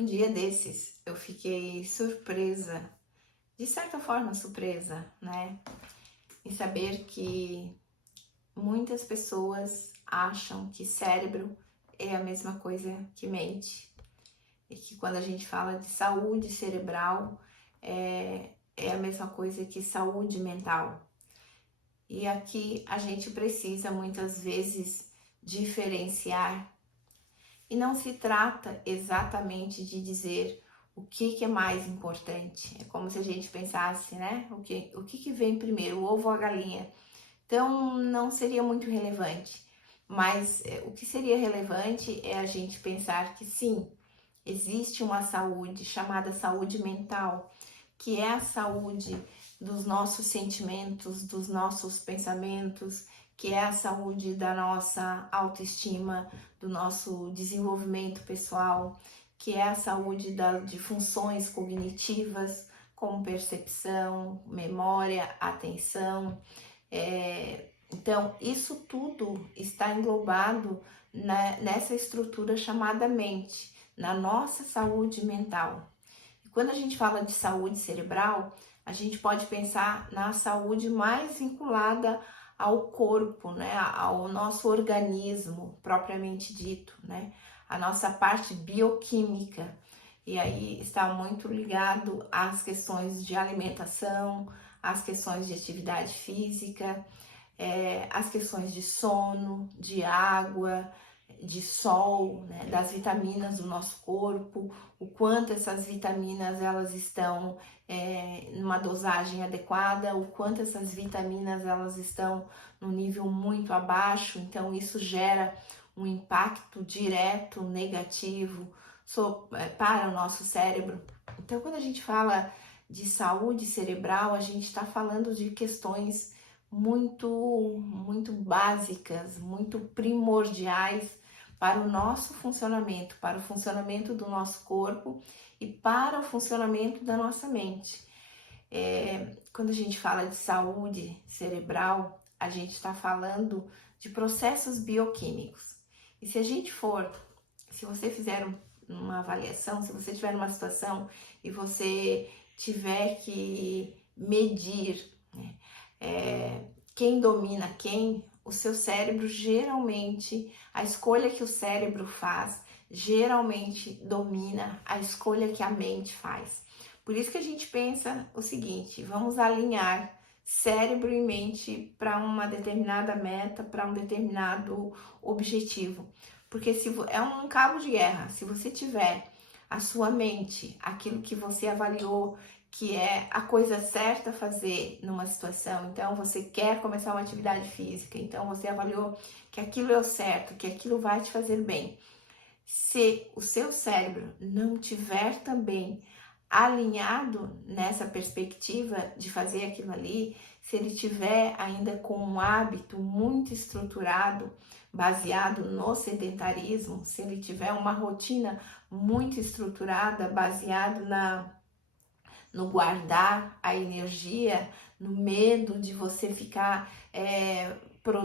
Um dia desses eu fiquei surpresa, de certa forma surpresa, né? Em saber que muitas pessoas acham que cérebro é a mesma coisa que mente. E que quando a gente fala de saúde cerebral, é a mesma coisa que saúde mental. E aqui a gente precisa muitas vezes diferenciar. E não se trata exatamente de dizer o que é mais importante. É como se a gente pensasse, né? O que vem primeiro, o ovo ou a galinha? Então, não seria muito relevante. Mas o que seria relevante é a gente pensar que sim, existe uma saúde chamada saúde mental, que é a saúde dos nossos sentimentos, dos nossos pensamentos, que é a saúde da nossa autoestima, do nosso desenvolvimento pessoal, que é a saúde de funções cognitivas, como percepção, memória, atenção. Então, isso tudo está englobado nessa estrutura chamada mente, na nossa saúde mental. E quando a gente fala de saúde cerebral, a gente pode pensar na saúde mais vinculada ao corpo, né, ao nosso organismo propriamente dito, né, a nossa parte bioquímica. E aí está muito ligado às questões de alimentação, às questões de atividade física, as questões de sono, de água, de sol, né, das vitaminas do nosso corpo, o quanto essas vitaminas elas estão numa dosagem adequada, o quanto essas vitaminas elas estão no nível muito abaixo, então isso gera um impacto direto negativo para o nosso cérebro. Então, quando a gente fala de saúde cerebral, a gente está falando de questões muito básicas, muito primordiais para o nosso funcionamento, para o funcionamento do nosso corpo e para o funcionamento da nossa mente. Quando a gente fala de saúde cerebral, a gente está falando de processos bioquímicos. E se você fizer uma avaliação, se você tiver numa situação e você tiver que medir, né, quem domina quem, o seu cérebro geralmente, a escolha que o cérebro faz, geralmente domina a escolha que a mente faz. Por isso que a gente pensa o seguinte: vamos alinhar cérebro e mente para uma determinada meta, para um determinado objetivo. Porque se é um cabo de guerra, se você tiver a sua mente, aquilo que você avaliou que é a coisa certa a fazer numa situação, então você quer começar uma atividade física, então você avaliou que aquilo é o certo, que aquilo vai te fazer bem. Se o seu cérebro não tiver também alinhado nessa perspectiva de fazer aquilo ali, se ele tiver ainda com um hábito muito estruturado, baseado no sedentarismo, se ele tiver uma rotina muito estruturada, baseado no guardar a energia, no medo de você ficar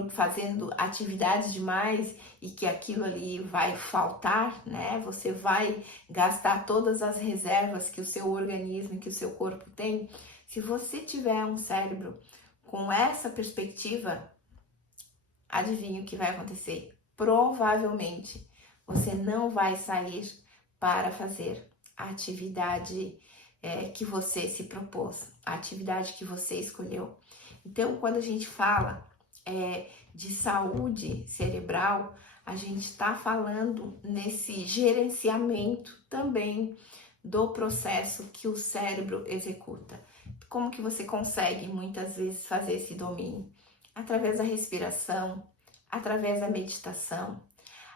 fazendo atividades demais e que aquilo ali vai faltar, né? Você vai gastar todas as reservas que o seu organismo, que o seu corpo tem. Se você tiver um cérebro com essa perspectiva, adivinha o que vai acontecer? Provavelmente você não vai sair para fazer a atividade que você se propôs, a atividade que você escolheu. Então, quando a gente fala de saúde cerebral, a gente está falando nesse gerenciamento também do processo que o cérebro executa. Como que você consegue muitas vezes fazer esse domínio? Através da respiração, através da meditação,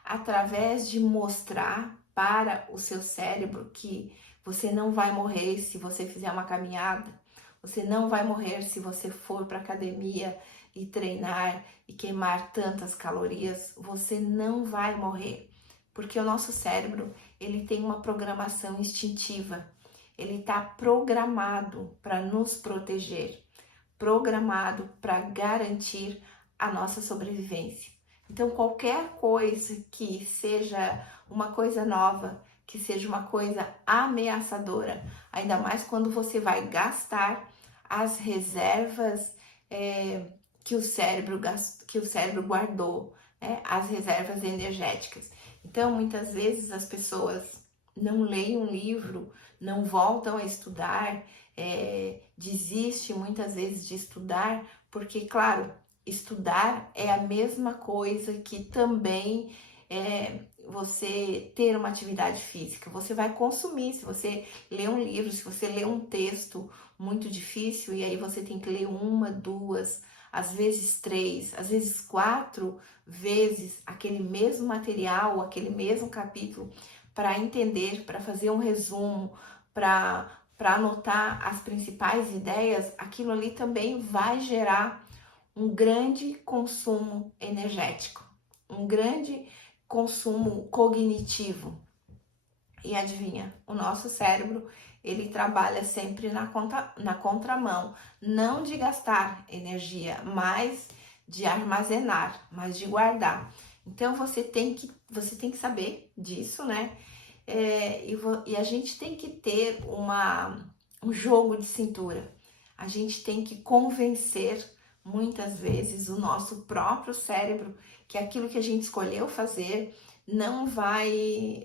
através de mostrar para o seu cérebro que você não vai morrer se você fizer uma caminhada, você não vai morrer se você for para a academia e treinar e queimar tantas calorias, você não vai morrer, porque o nosso cérebro, ele tem uma programação instintiva, ele está programado para nos proteger, programado para garantir a nossa sobrevivência. Então, qualquer coisa que seja uma coisa nova, que seja uma coisa ameaçadora, ainda mais quando você vai gastar as reservas que o cérebro guardou, né? As reservas energéticas. Então, muitas vezes as pessoas não leem um livro, não voltam a estudar, desistem muitas vezes de estudar, porque, claro, estudar é a mesma coisa que também você ter uma atividade física. Você vai consumir, se você lê um livro, se você lê um texto muito difícil, e aí você tem que ler uma, duas, às vezes 3, às vezes 4 vezes aquele mesmo material, aquele mesmo capítulo, para entender, para fazer um resumo, para anotar as principais ideias, aquilo ali também vai gerar um grande consumo energético, um grande consumo cognitivo. E adivinha, o nosso cérebro, ele trabalha sempre na contramão, não de gastar energia, mas de armazenar, mas de guardar. Então você tem que saber disso, né? E a gente tem que ter um jogo de cintura. A gente tem que convencer muitas vezes o nosso próprio cérebro que aquilo que a gente escolheu fazer não vai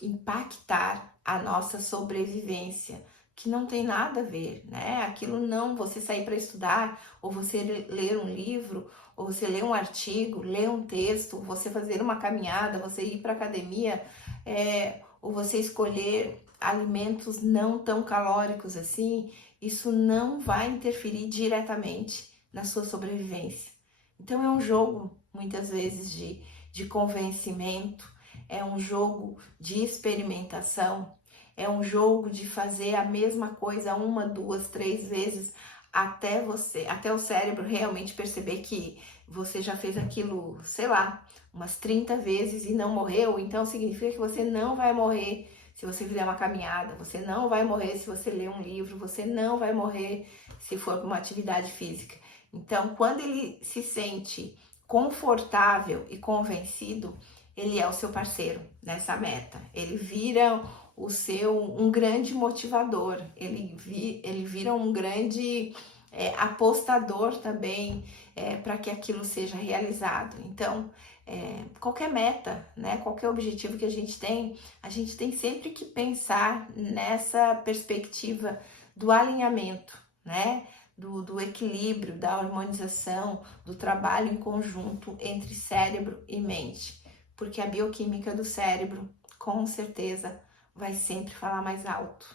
impactar a nossa sobrevivência, que não tem nada a ver, né? Aquilo não, você sair para estudar, ou você ler um livro, ou você ler um artigo, ler um texto, você fazer uma caminhada, você ir para academia, ou você escolher alimentos não tão calóricos assim, isso não vai interferir diretamente na sua sobrevivência. Então é um jogo, muitas vezes, de convencimento, é um jogo de experimentação, é um jogo de fazer a mesma coisa 1, 2, 3 vezes até o cérebro realmente perceber que você já fez aquilo, sei lá, umas 30 vezes e não morreu. Então significa que você não vai morrer se você fizer uma caminhada, você não vai morrer se você ler um livro, você não vai morrer se for uma atividade física. Então, quando ele se sente confortável e convencido, ele é o seu parceiro nessa meta. Ele vira um grande motivador, ele vira um grande apostador também para que aquilo seja realizado. Então, qualquer meta, né, qualquer objetivo que a gente tem sempre que pensar nessa perspectiva do alinhamento, né? Do equilíbrio, da harmonização, do trabalho em conjunto entre cérebro e mente, porque a bioquímica do cérebro, com certeza, vai sempre falar mais alto.